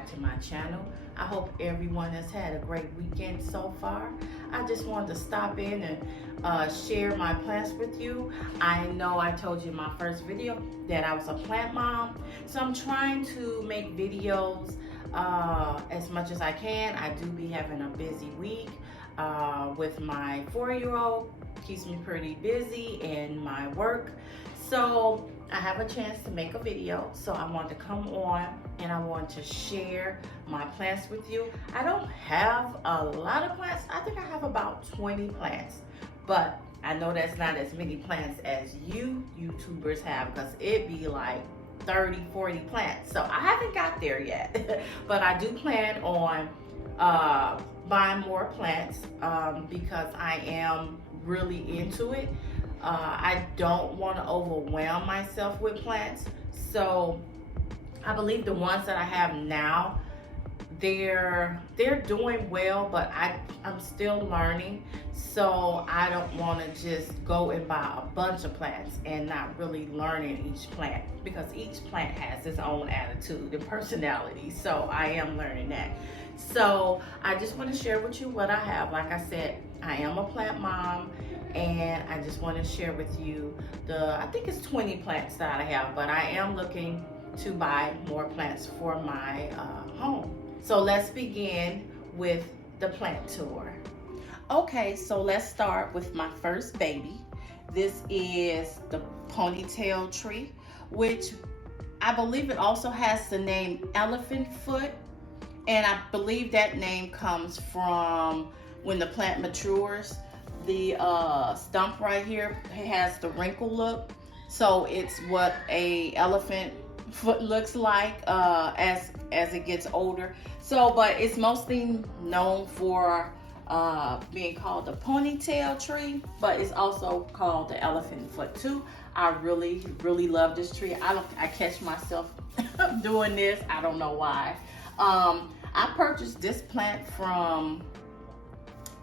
back to my channel. I hope everyone has had a great weekend so far. I just wanted to stop in and share my plants with you. I know I told you in my first video that I was a plant mom, so I'm trying to make videos as much as I can. I do be having a busy week with my 4-year-old. Keeps me pretty busy in my work, so I have a chance to make a video. So I want to come on and I want to share my plants with you. I don't have a lot of plants. I think I have about 20 plants, but I know that's not as many plants as you YouTubers have, because it be like 30-40 plants. So I haven't got there yet, but I do plan on buying more plants because I am really into it. I don't want to overwhelm myself with plants, so I believe the ones that I have now, they're doing well, but I'm still learning, so I don't want to just go and buy a bunch of plants and not really learning each plant, because each plant has its own attitude and personality. So I am learning that. So I just want to share with you what I have. Like I said, I am a plant mom, and I just want to share with you I think it's 20 plants that I have, but I am looking to buy more plants for my home. So let's begin with the plant tour. Okay, so let's start with my first baby. This is the Ponytail tree, which I believe it also has the name elephant foot. And I believe that name comes from when the plant matures. The stump right here has the wrinkle look. So it's what a elephant foot looks like as it gets older. So, but it's mostly known for being called the ponytail tree, but it's also called the elephant foot too. I really love this tree. I catch myself doing this. I don't know why. I purchased this plant from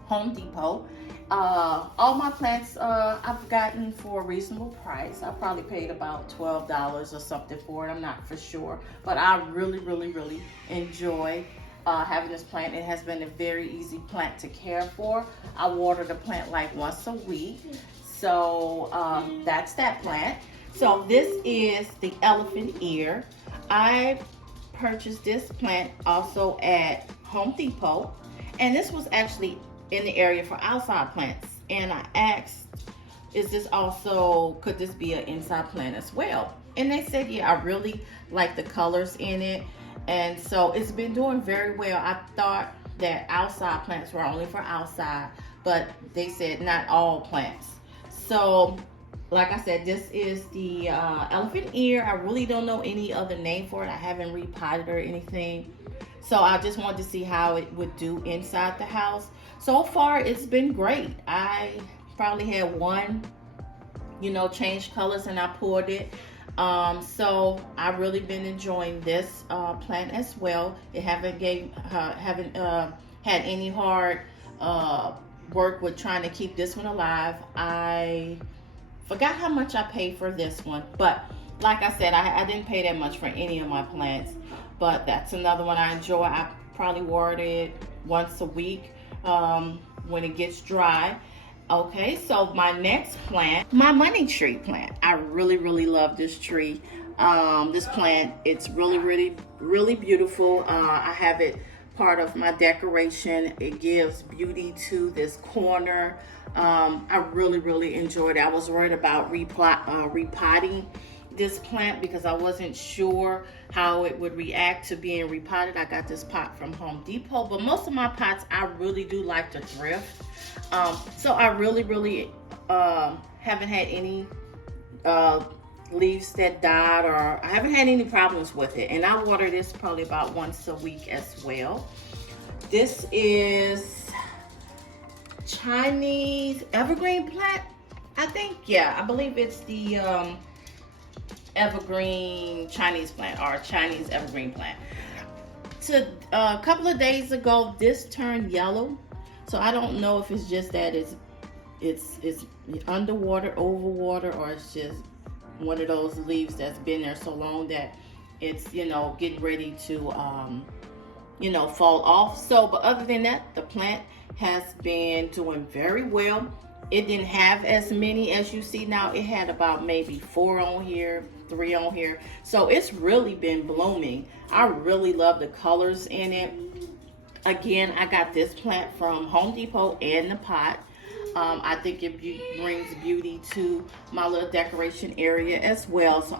Home Depot. All my plants I've gotten for a reasonable price. I probably paid about $12 or something for it. I'm not for sure, but I really enjoy having this plant. It has been a very easy plant to care for. I water the plant like once a week. So that's that plant. So this is the elephant ear. I purchased this plant also at Home Depot, and this was actually in the area for outside plants, and I asked, is this also, could this be an inside plant as well? And they said, yeah, I really like the colors in it, and so it's been doing very well. I thought that outside plants were only for outside, but they said not all plants. So like I said, this is the elephant ear. I really don't know any other name for it. I haven't repotted or anything. So I just wanted to see how it would do inside the house. So far, it's been great. I probably had one, change colors, and I poured it. So I've really been enjoying this plant as well. It haven't had any hard work with trying to keep this one alive. I forgot how much I paid for this one, but like I said, I didn't pay that much for any of my plants, but that's another one I enjoy. I probably water it once a week when it gets dry. Okay, so my next plant, my money tree plant. I really love this tree. This plant, it's really beautiful. I have it part of my decoration. It gives beauty to this corner. I really enjoyed it. I was worried about repotting this plant because I wasn't sure how it would react to being repotted. I got this pot from Home Depot, but most of my pots I really do like to thrift. So I really haven't had any leaves that died, or I haven't had any problems with it. And I water this probably about once a week as well. This is Chinese evergreen plant, I think. Yeah, I believe it's the evergreen Chinese plant, or Chinese evergreen plant. A couple of days ago, this turned yellow. So I don't know if it's just that it's underwater, overwater, or it's just one of those leaves that's been there so long that it's, getting ready to you know, fall off. So, but other than that, the plant has been doing very well. It didn't have as many as you see now. It had about maybe 4 on here, 3 on here. So it's really been blooming. I really love the colors in it. Again, I got this plant from Home Depot and the pot. I think it brings beauty to my little decoration area as well. So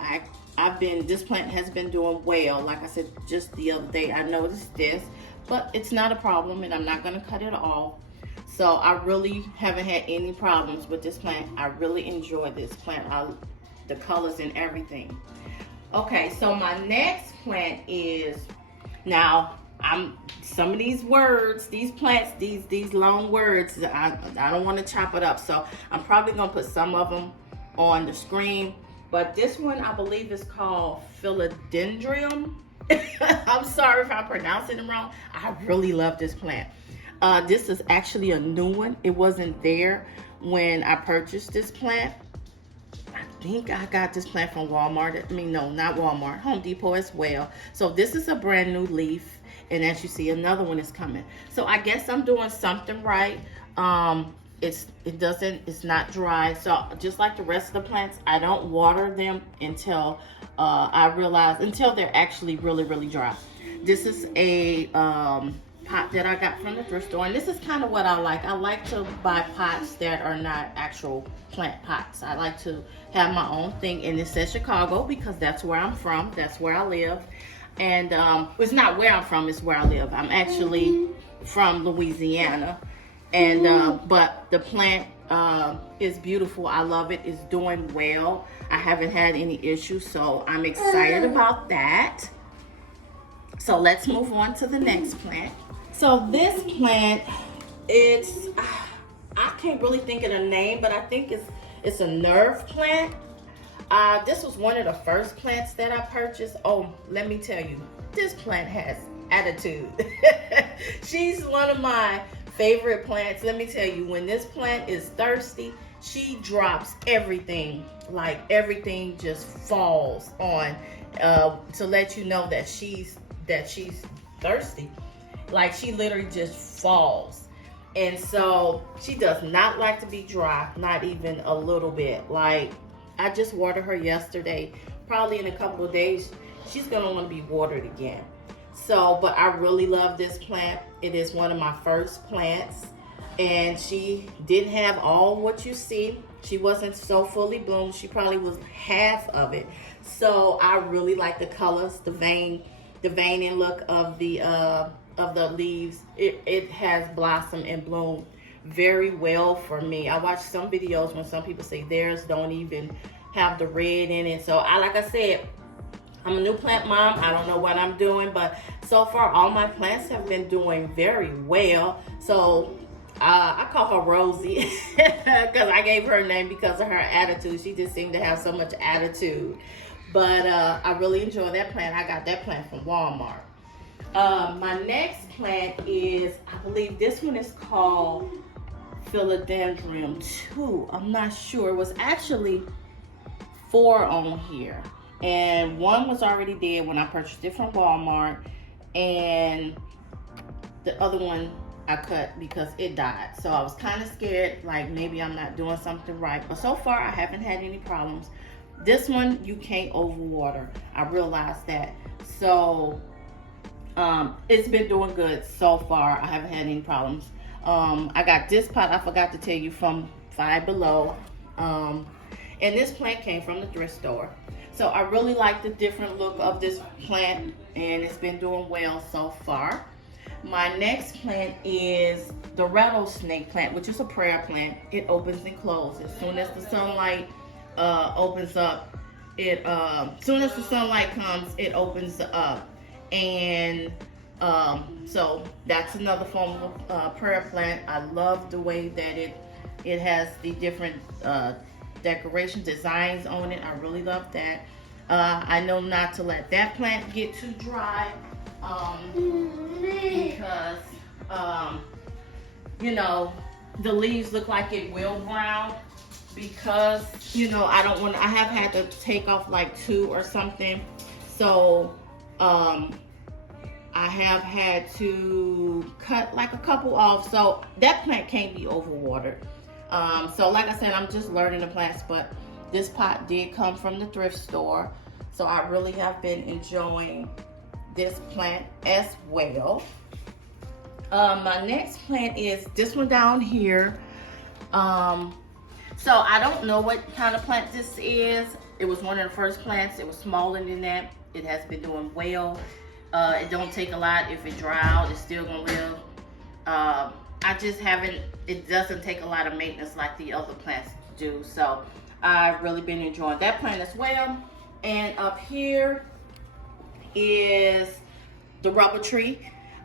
this plant has been doing well. Like I said, just the other day I noticed this, but it's not a problem and I'm not gonna cut it off. So I really haven't had any problems with this plant. I really enjoy this plant, the colors and everything. Okay, so my next plant is, now some of these words, these plants, these long words, I don't want to chop it up. So I'm probably gonna put some of them on the screen. But this one I believe is called Philodendron. I'm sorry if I'm pronouncing it wrong. I really love this plant. This is actually a new one. It wasn't there when I purchased this plant. I think I got this plant from Walmart. I mean, no, not Walmart, Home Depot as well. So this is a brand new leaf. And as you see, another one is coming. So I guess I'm doing something right. It's not dry. So just like the rest of the plants, I don't water them until until they're actually really, really dry. This is a pot that I got from the thrift store, and this is kind of what I like. I like to buy pots that are not actual plant pots. I like to have my own thing, and it says Chicago because that's where I'm from. That's where I live. And it's not where I'm from, it's where I live. I'm actually from Louisiana. And but the plant is beautiful. I love it. It's doing well. I haven't had any issues, so I'm excited about that. So let's move on to the next plant. So this plant, I can't really think of the name, but I think it's a nerve plant. This was one of the first plants that I purchased. Oh, let me tell you, this plant has attitude. She's one of my favorite plants. Let me tell you, when this plant is thirsty, she drops everything. Like everything just falls on to let you know that she's thirsty. Like she literally just falls. And so she does not like to be dry, not even a little bit. Like, I just watered her yesterday. Probably in a couple of days, she's gonna want to be watered again. So, but I really love this plant. It is one of my first plants, and she didn't have all what you see. She wasn't so fully bloomed. She probably was half of it. So I really like the colors, the veining look of the leaves. It has blossomed and bloomed very well for me. I watched some videos when some people say theirs don't even have the red in it. So like I said, I'm a new plant mom. I don't know what I'm doing, but so far all my plants have been doing very well. So I call her Rosie because I gave her a name because of her attitude. She just seemed to have so much attitude. But I really enjoy that plant. I got that plant from Walmart. My next plant is, I believe this one is called Philodendron 2. I'm not sure. It was actually 4 on here. And one was already dead when I purchased it from Walmart. And the other one I cut because it died. So I was kind of scared, like maybe I'm not doing something right. But so far I haven't had any problems. This one, you can't overwater. I realized that. So it's been doing good so far. I haven't had any problems. I got this pot, I forgot to tell you, from Five Below. And this plant came from the thrift store. So I really like the different look of this plant, and it's been doing well so far. My next plant is the Rattlesnake plant, which is a prayer plant. It opens and closes. As soon as the sunlight opens up, as soon as the sunlight comes, it opens up. And so that's another form of prayer plant. I love the way that it has the different decoration designs on it. I really love that. I know not to let that plant get too dry because you know, the leaves look like it will brown, because you know, I have had to take off like 2 or something. So I I have had to cut like a couple off, so that plant can't be overwatered. So like I said, I'm just learning the plants, but this pot did come from the thrift store, so I really have been enjoying this plant as well. My next plant is this one down here. So I don't know what kind of plant this is. It was one of the first plants. It was smaller than that. It has been doing well. It don't take a lot. If it dry out, it's still gonna live. I just haven't, it doesn't take a lot of maintenance like the other plants do. So I've really been enjoying that plant as well. And up here is the rubber tree.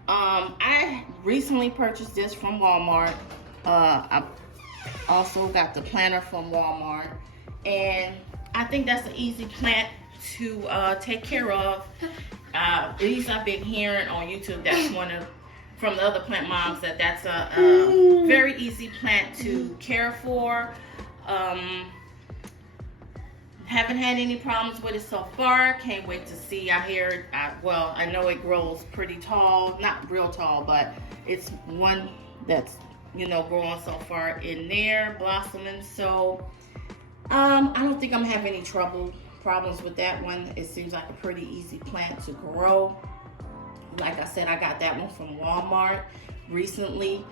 I recently purchased this from Walmart. I also got the planter from Walmart, and I think that's an easy plant to take care of. At least I've been hearing on YouTube, that's from the other plant moms, that's a very easy plant to care for. Haven't had any problems with it so far. Can't wait to see. Well, I know it grows pretty tall, not real tall, but it's one that's, you know, growing so far in there, blossoming. So I don't think I'm gonna have any problems with that one. It seems like a pretty easy plant to grow. Like I said, I got that one from Walmart recently.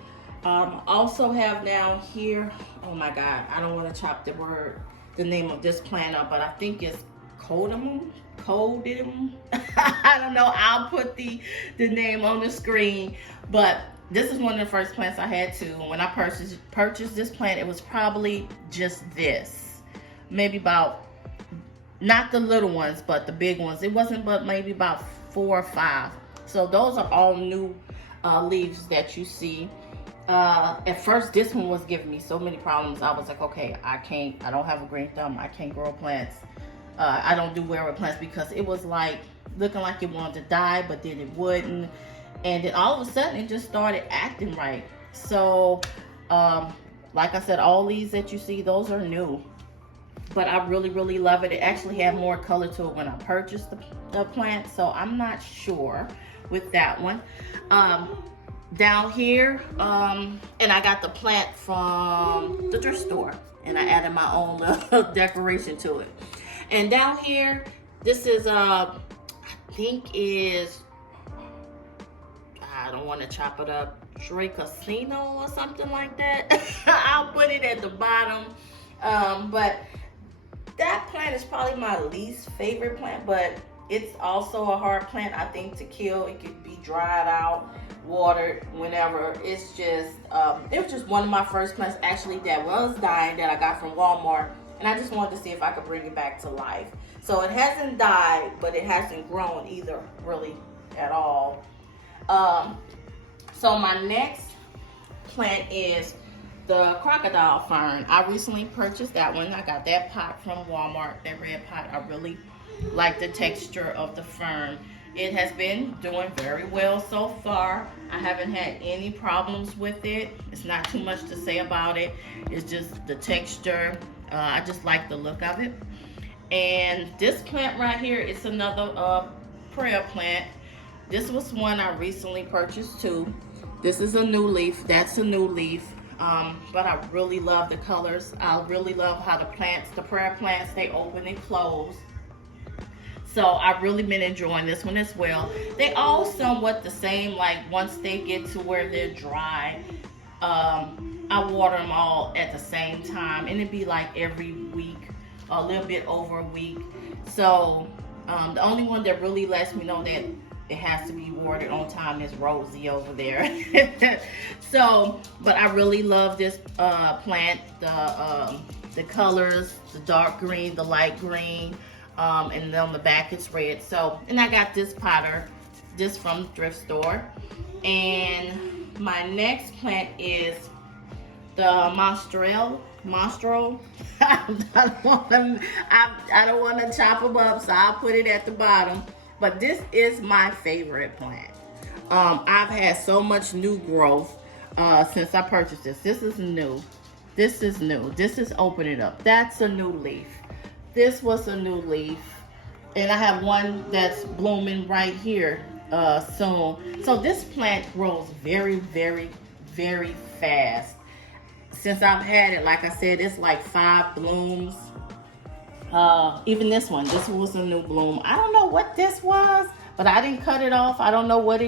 Also have down here, oh my God, I don't want to chop the name of this plant up, but I think it's Codum. I don't know. I'll put the name on the screen, but this is one of the first plants I had too. When I purchased this plant, it was probably just this, maybe about, not the little ones, but the big ones. It wasn't but maybe about 4 or 5. So those are all new leaves that you see. At first, this one was giving me so many problems. I was like, okay, I don't have a green thumb. I can't grow plants. I don't do well with plants because it was like looking like it wanted to die, but then it wouldn't. And then all of a sudden, it just started acting right. So, like I said, all these that you see, those are new. But I really, really love it. It actually had more color to it when I purchased the plant. So I'm not sure with that one. Down here, and I got the plant from the thrift store, and I added my own little decoration to it. And down here, this is I think is, I don't want to chop it up, Casino or something like that. I'll put it at the bottom. But that plant is probably my least favorite plant, but it's also a hard plant, I think, to kill. It could be dried out, watered whenever. It's just it was just one of my first plants actually that was dying that I got from Walmart, and I just wanted to see if I could bring it back to life. So it hasn't died, but it hasn't grown either really at all. So my next plant is the crocodile fern. I recently purchased that one. I got that pot from Walmart, that red pot. I really like the texture of the fern. It has been doing very well so far. I haven't had any problems with it. It's not too much to say about it. It's just the texture. I just like the look of it. And this plant right here is another prayer plant. This was one I recently purchased too. This is a new leaf. That's a new leaf. But I really love the colors. I really love how the prayer plants, they open and close. So I've really been enjoying this one as well. They all somewhat the same, like once they get to where they're dry, I water them all at the same time, and it'd be like every week, a little bit over a week. So the only one that really lets me know that it has to be watered on time is Rosie over there. So, but I really love this plant, the colors, the dark green, the light green, and then on the back it's red. So, and I got this potter, this from the thrift store. And my next plant is the Monstera. I don't want to chop them up, so I'll put it at the bottom. But this is my favorite plant. I've had so much new growth since I purchased this. This is new. This is new. This is opening up. That's a new leaf. This was a new leaf. And I have one that's blooming right here. soon. So this plant grows very, very, very fast. Since I've had it, like I said, it's like 5 blooms. Even this was a new bloom. I don't know what this was, but I didn't cut it off. I don't know what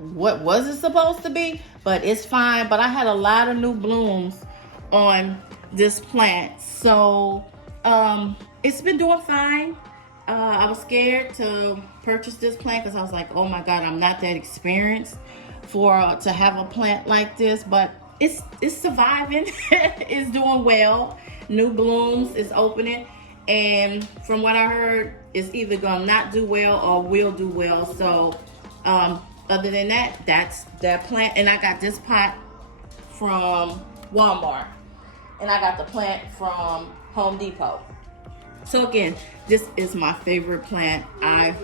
was it supposed to be, but it's fine. But I had a lot of new blooms on this plant, so it's been doing fine. I was scared to purchase this plant because I was like, oh my god, I'm not that experienced to have a plant like this, but it's surviving. It's doing well. New blooms is opening, and from what I heard, it's either gonna not do well or will do well. So other than that, that's that plant. And I got this pot from Walmart, and I got the plant from Home Depot. So again, this is my favorite plant. I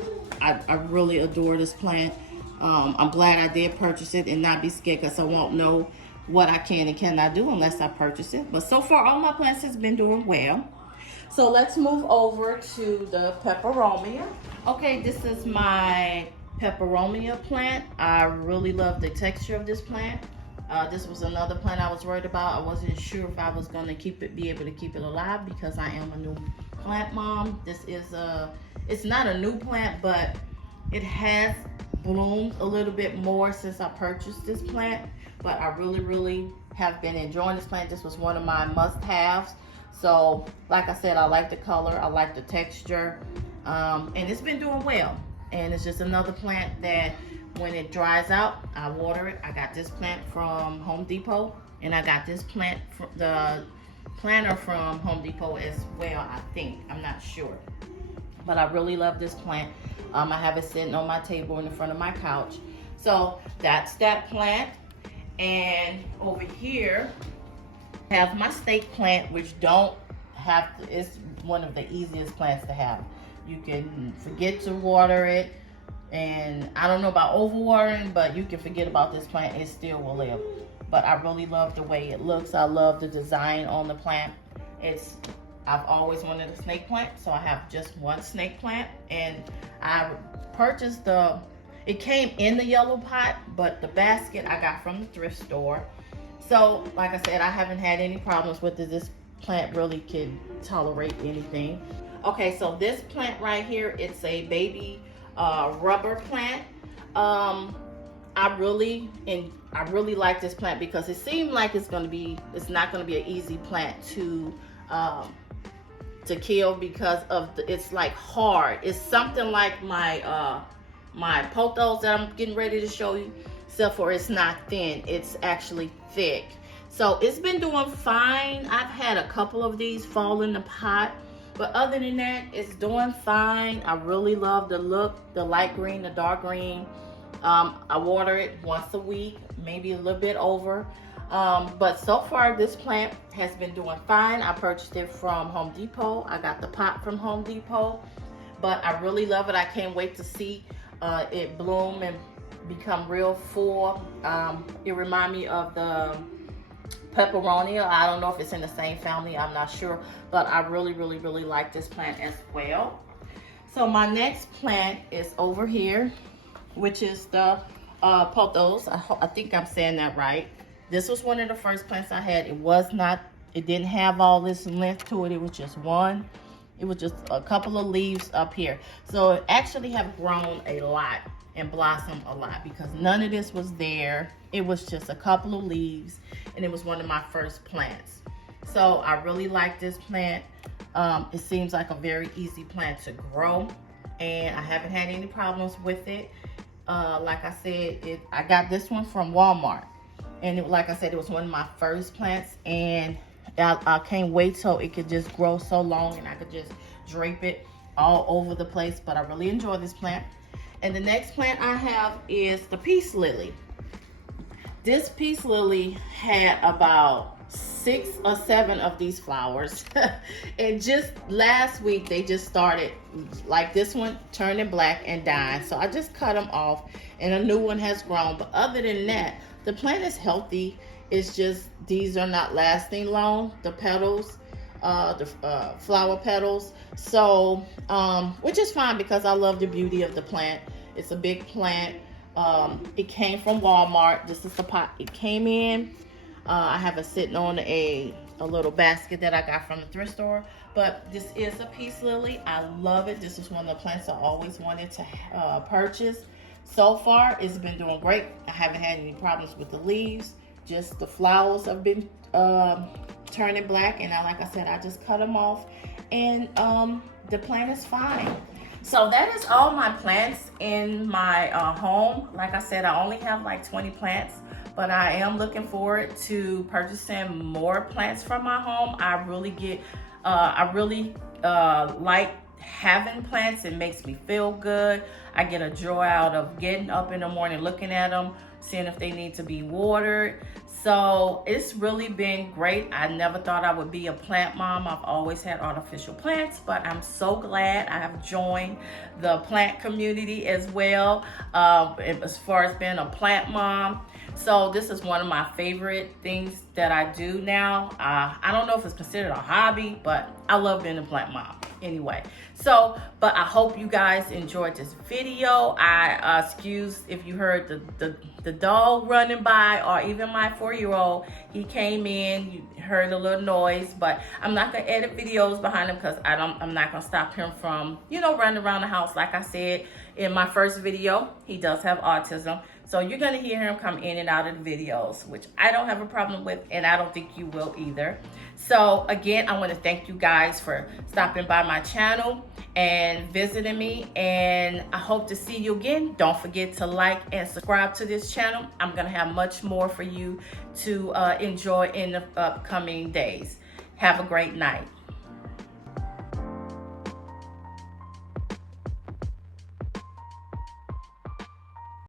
really adore this plant. I'm glad I did purchase it and not be scared, because I won't know what I can and cannot do unless I purchase it. But so far, all my plants has been doing well. So let's move over to the Peperomia. Okay, this is my Peperomia plant. I really love the texture of this plant. This was another plant I was worried about. I wasn't sure if I was going to be able to keep it alive, because I am a new plant mom. This is it's not a new plant, but it has bloomed a little bit more since I purchased this plant. But I really have been enjoying this plant. This was one of my must-haves. So like I said, I like the color, I like the texture, and it's been doing well. And it's just another plant that when it dries out, I water it. I got this plant from Home Depot, and I got this plant from the planter from Home Depot as well, I think. I'm not sure. But I really love this plant. I have it sitting on my table in the front of my couch. So that's that plant. And over here, I have my snake plant, which it's one of the easiest plants to have. You can forget to water it, and I don't know about overwatering, but you can forget about this plant, it still will live. But I really love the way it looks. I love the design on the plant. I've always wanted a snake plant, so I have just one snake plant, and I purchased it came in the yellow pot, but the basket I got from the thrift store. So like I said, I haven't had any problems with it. This plant really can tolerate anything. Okay, so this plant right here, it's a baby rubber plant. I really like this plant because it seemed like it's not gonna be an easy plant to kill, because of it's like hard. It's something like my my Pothos that I'm getting ready to show you, except for it's not thin, it's actually thick. So it's been doing fine. I've had a couple of these fall in the pot, but other than that, it's doing fine. I really love the look, the light green, the dark green. I water it once a week, maybe a little bit over. But so far this plant has been doing fine. I purchased it from Home Depot. I got the pot from Home Depot, but I really love it. I can't wait to see it bloom and become real full. It reminds me of the Peperomia. I don't know if it's in the same family, I'm not sure, but I really like this plant as well. So my next plant is over here, which is the Pothos. I think I'm saying that right. This was one of the first plants I had. It didn't have all this length to it. It was just one. It was just a couple of leaves up here. So it actually have grown a lot and blossomed a lot, because none of this was there. It was just a couple of leaves, and it was one of my first plants. So I really like this plant. It seems like a very easy plant to grow, and I haven't had any problems with it. Like I said, I got this one from Walmart, and like I said, it was one of my first plants, and I can't wait till it could just grow so long and I could just drape it all over the place. But I really enjoy this plant. And the next plant I have is the peace lily. This peace lily had about 6 or 7 of these flowers. And just last week they just started, like this one, turning black and dying. So I just cut them off and a new one has grown. But other than that, the plant is healthy. It's just these are not lasting long, the petals, the flower petals. So which is fine, because I love the beauty of the plant. It's a big plant. It came from Walmart. This is the pot it came in. I have it sitting on a little basket that I got from the thrift store. But this is a peace lily. I love it. This is one of the plants I always wanted to purchase. So far, it's been doing great. I haven't had any problems with the leaves. Just the flowers have been turning black. And like I said, I just cut them off. And the plant is fine. So that is all my plants in my home. Like I said, I only have like 20 plants. But I am looking forward to purchasing more plants from my home. I really like having plants. It makes me feel good. I get a joy out of getting up in the morning, looking at them, seeing if they need to be watered. So it's really been great. I never thought I would be a plant mom. I've always had artificial plants, but I'm so glad I have joined the plant community as well, as far as being a plant mom. So this is one of my favorite things that I do now. I don't know if it's considered a hobby, but I love being a plant mom anyway. So, but I hope you guys enjoyed this video. I excuse if you heard the dog running by, or even my 4-year-old. He came in, you heard a little noise, but I'm not gonna edit videos behind him because I'm not gonna stop him from, running around the house. Like I said in my first video, he does have autism. So you're gonna hear him come in and out of the videos, which I don't have a problem with, and I don't think you will either. So again, I wanna thank you guys for stopping by my channel and visiting me, and I hope to see you again. Don't forget to like and subscribe to this channel. I'm gonna have much more for you to enjoy in the upcoming days. Have a great night.